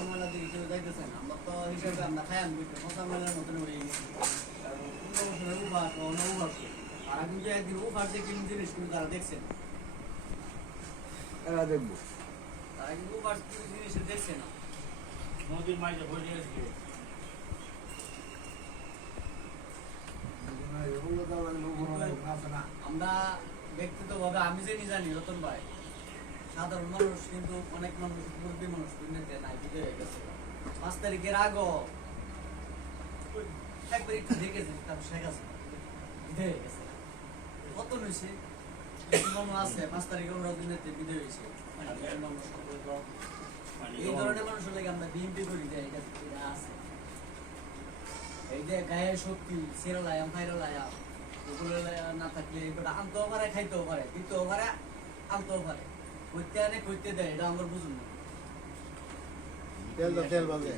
মশা ময়লা দিকে কেউ যাইতেছে না। আমরা তো হিসাবে আমরা খাই আনবো মশা ময়লার মতন হয়ে গেছি। কারণ পূর্ণ বছরের উপাস অনউপাস তারা কিন্তু একদিন উপাস যে কিন জিনিস কিন্তু তারা দেখছেন এরা দেখবো তারা কিন্তু উপাস জিনিস দেখছে না। নদীর মাঝে বসে গেছে আমরা ব্যক্তিগতভাবে আমি যে জানি রতন ভাই সাধারণ মানুষ কিন্তু অনেক মানুষ মুরব্বী মানুষ দুর্নীতি নাই বিদে হয়ে গেছে 5 তারিখের আগে একবার একটু দেখেছে তারপর শেখ আছে বিদে হয়ে গেছে কত হয়েছে মানুষ আছে 5 তারিখে ওরা দুর্নীতি বিদে হয়েছে এই ধরনের মানুষের লাগে আমরা বিএনপি করি যে এটা আছে এই যে গায়ের শক্তি সেরালায়াম ফাইরালায়াম ওগুলো না থাকলে এগুলো আনতেও পারে খাইতেও পারে দিতেও পারে আনতেও পারে করতে আনে করতে দেয় এটা আমার বুঝুন না তেল বাজে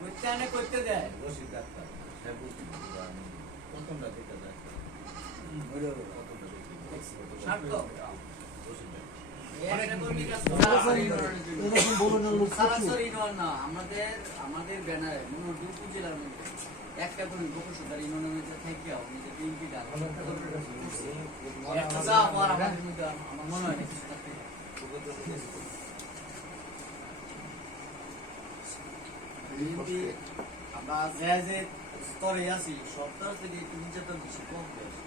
করতে আনে করতে দেয় রশিদ ডাক্তার প্রথমটা থেকে যায় স্বার্থ আমাদের ব্যানারে দুপুর জেলার মধ্যে একটা করে বকুলসুদার ইউনিয়নের মধ্যে থেকে নিজে বিএনপি ডাল একটা যা হওয়ার আমাদের মধ্যে আমার মনে হয় না কিছু থাকতে বিএনপি আমরা যে স্তরে আছি সব তরফ থেকে একটু নির্যাতন বেশি কম হয়েছে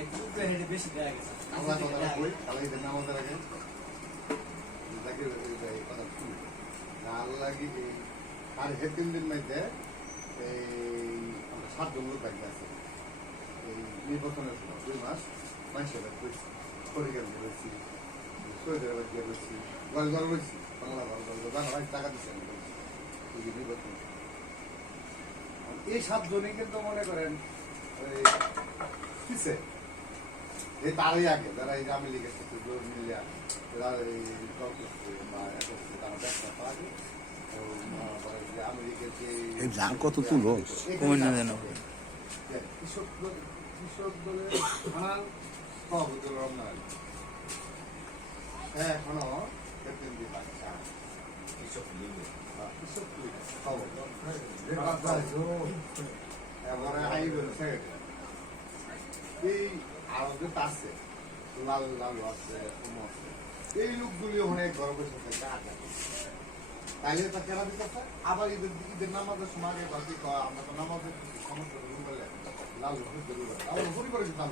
এক গ্রুপে হেডে বেশি দেওয়া গেছে আর হে 3 দিন মধ্যে এই 7 জন লোক বাইরে আছে এই নির্বাচনের 2 মাস মানুষের করছি পরিগান করেছি সৈদের বাড়ি করেছি গল করেছি বাংলা বাংলা টাকা দিচ্ছি আমি এই নির্বাচন এই 7 জনই কিন্তু মনে করেন ওই কিসে এই তারই আগে যারা এই আওয়ামী লীগের সাথে জোর মিলিয়া যারা এই দল করছে বা তারা ব্যবসা পাবে কত তুলো কমে না যেন কৃষক দলের খানার সভাপতি রমনাল এখনো এই আরো যে আছে লাল লাল আছে এই লোকগুলি অনেক গর্ব থাকে তাইলে তা কেনা দিতেছে আবার ঈদের নামাজের সময় আগে বাকি আমরা তো নামাজের সমস্যা বলে লাল আমরা ঘুরি করে দিতাম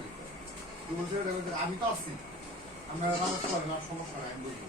আমি তো আসছি আমরা নামাজ পড়ে না সমস্যা নাই আমি বলবো